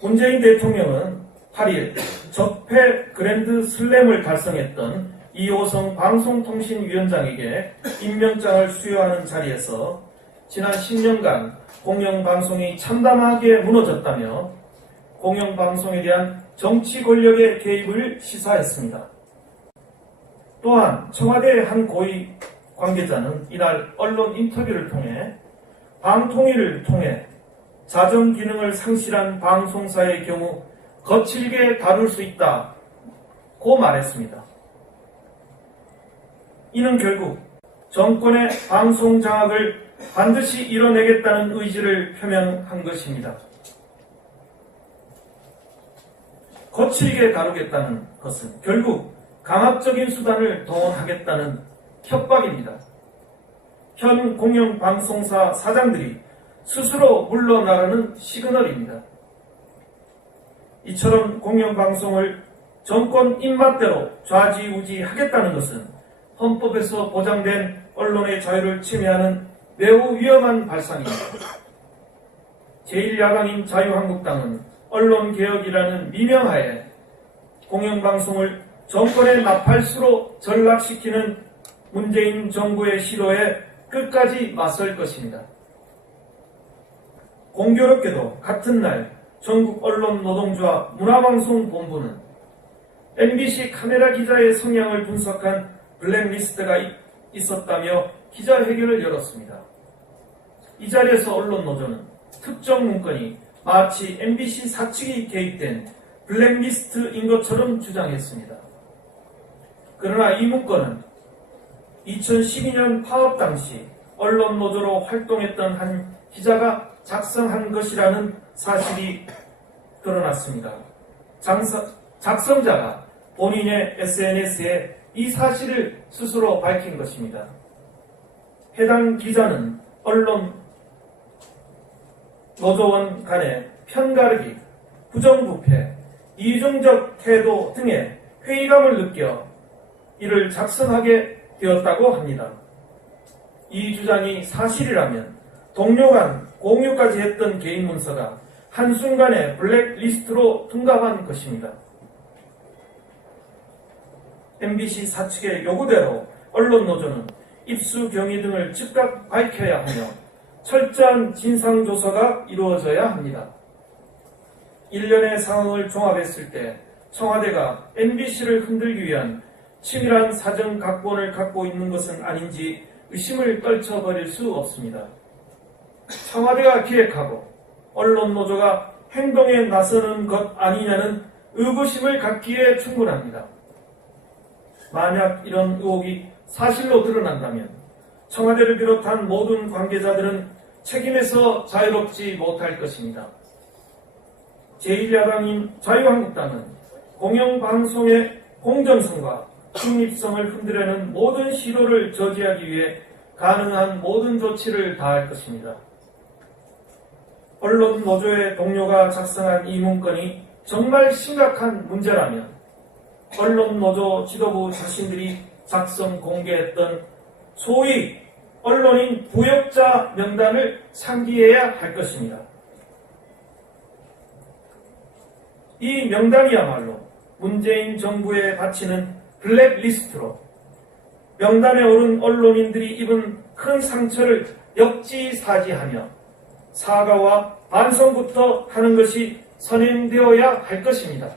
문재인 대통령은 8일 적폐 그랜드 슬램을 달성했던 이호성 방송통신위원장에게 임명장을 수여하는 자리에서 지난 10년간 공영방송이 참담하게 무너졌다며 공영방송에 대한 정치 권력의 개입을 시사했습니다. 또한 청와대 한 고위 관계자는 이날 언론 인터뷰를 통해 방통위를 통해 자정 기능을 상실한 방송사의 경우 거칠게 다룰 수 있다고 말했습니다. 이는 결국 정권의 방송 장악을 반드시 이뤄내겠다는 의지를 표명한 것입니다. 거칠게 다루겠다는 것은 결국 강압적인 수단을 동원하겠다는 협박입니다. 현 공영방송사 사장들이 스스로 물러나라는 시그널입니다. 이처럼 공영방송을 정권 입맛대로 좌지우지하겠다는 것은 헌법에서 보장된 언론의 자유를 침해하는 매우 위험한 발상입니다. 제1야당인 자유한국당은 언론개혁이라는 미명하에 공영방송을 정권의 나팔수로 전락시키는 문재인 정부의 시도에 끝까지 맞설 것입니다. 공교롭게도 같은 날 전국 언론노동조합 문화방송본부는 MBC 카메라 기자의 성향을 분석한 블랙리스트가 있었다며 기자회견을 열었습니다. 이 자리에서 언론노조는 특정 문건이 마치 MBC 사측이 개입된 블랙리스트인 것처럼 주장했습니다. 그러나 이 문건은 2012년 파업 당시 언론노조로 활동했던 한 기자가 작성한 것이라는 사실이 드러났습니다. 작성자가 본인의 SNS에 이 사실을 스스로 밝힌 것입니다. 해당 기자는 언론 노조원 간의 편가르기, 부정부패, 이중적 태도 등의 회의감을 느껴 이를 작성하게 되었다고 합니다. 이 주장이 사실이라면 동료 간 공유까지 했던 개인 문서가 한순간에 블랙리스트로 둔갑한 것입니다. MBC 사측의 요구대로 언론노조는 입수 경위 등을 즉각 밝혀야 하며 철저한 진상조사가 이루어져야 합니다. 일련의 상황을 종합했을 때 청와대가 MBC를 흔들기 위한 치밀한 사정 각본을 갖고 있는 것은 아닌지 의심을 떨쳐버릴 수 없습니다. 청와대가 기획하고 언론노조가 행동에 나서는 것 아니냐는 의구심을 갖기에 충분합니다. 만약 이런 의혹이 사실로 드러난다면 청와대를 비롯한 모든 관계자들은 책임에서 자유롭지 못할 것입니다. 제1야당인 자유한국당은 공영방송의 공정성과 중립성을 흔들려는 모든 시도를 저지하기 위해 가능한 모든 조치를 다할 것입니다. 언론 노조의 동료가 작성한 이 문건이 정말 심각한 문제라면 언론 노조 지도부 자신들이 작성 공개했던 소위 언론인 부역자 명단을 상기해야 할 것입니다. 이 명단이야말로 문재인 정부에 바치는 블랙리스트로 명단에 오른 언론인들이 입은 큰 상처를 역지사지하며 사과와 반성부터 하는 것이 선행되어야 할 것입니다.